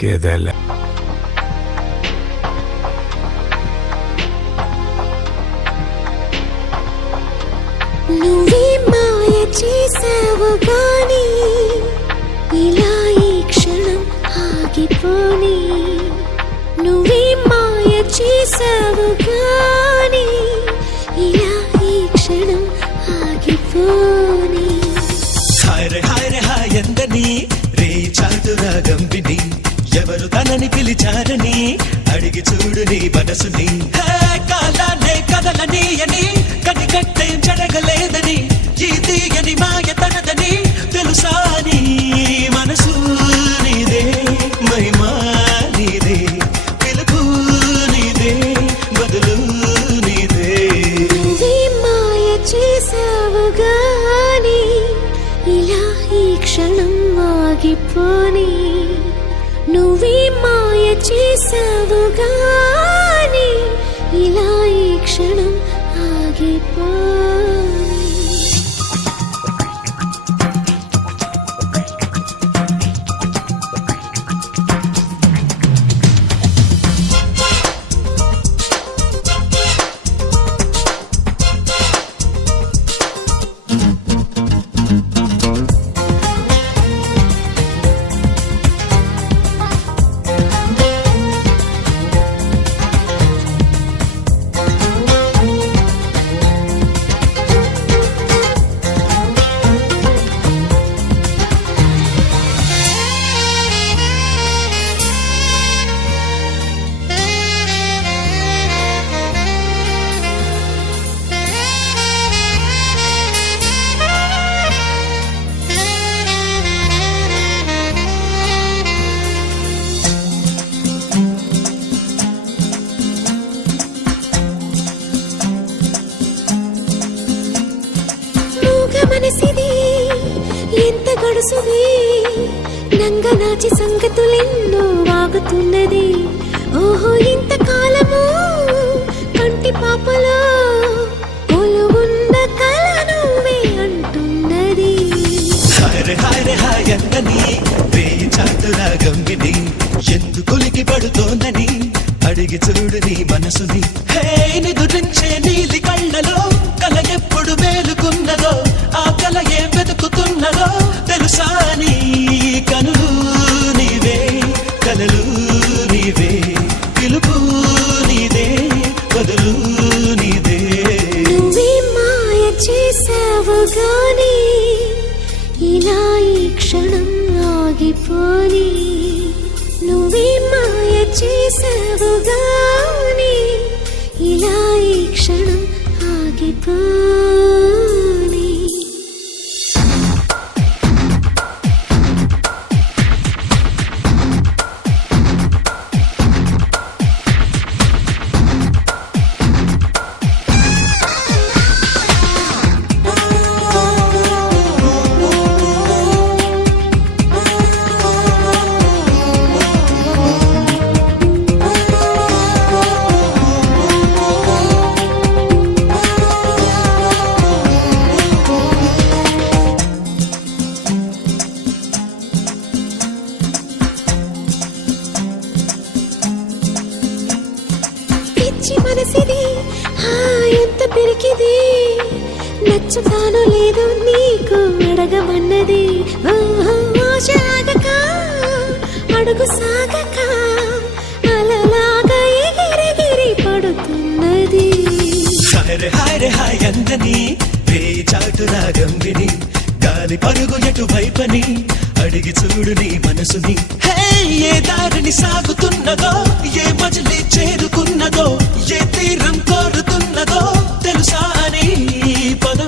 దక్కేదేలే. నువ్వే మాయ చేసావు గాని ఇలా ఈ క్షణం ఆగిపోని. నువ్వే మాయ చేసావు గాని ఇలా ఈ క్షణం ఆగిపోని. హాయ్ హాయ్ హాయ్ ఎందని రే చాతురాగం విని ఎవరు తనని పిలిచారని అడిగి చూడు నీ మనసుని. కాలానే కదలని అని కనికట్టే జరగలేదని ఈ తీయని మాయ తనదని తెలుసా నీ మనసు నీదే మహిమా నీదే పిలుపు నీదే బదులు నీదే. నువ్వే మాయ చేసావు గాని ఇలా ఈ క్షణం ఆగిపోని. నువ్వే మాయ చేసావు గాని ఇలా ఈ క్షణం ఆగిపోని. మనసిది ఎంత గడుసుది నంగనాచి సంగతులెన్నో వాగుతున్నది. ఓహో ఇంత కాలము కంటి పాపలో కొలువున్న కల నువ్వే అంటున్నది. హాయ్ హాయ్ హాయ్ ఎందని రే చాతురాగం విని ఎందుకొలికి పడుతోందని అడిగి చూడు నీ మనసుని. హే నిదురించే నీలి కళ్ళలో కల ఎప్పుడు మేలుకున్నదో ఆ కల ఏ వెతుకుతున్నదో తెలుసా నీ కనులు నీవే కలలు నీవే పిలుపు నీదే బదులు నీదే. నువ్వే మాయ చేసావు గాని ఇలా ఈ క్షణం ఆగిపోని. నువ్వే మాయ చేసావు గాని ఇలా ఈ క్షణం ఆగిపోని. మనసిది ఎంత పెరికిది నచ్చుతానో లేదో నీకు అడగమన్నది. ఆశగా అడుగు సాగక అలలాగా ఎగిరెగిరి పడుతున్నది. హాయ్ హాయ్ అందని రే చాటురాగం విని గాలి పరుగు ఎటువైపని అడిగి చూడు నీ మనసుని. ఏ దారిని సాగుతున్నదో ఏ మజిలీ చేరుకున్నదో ఏ తీరం కోరుతున్నదో తెలుసా నీ పద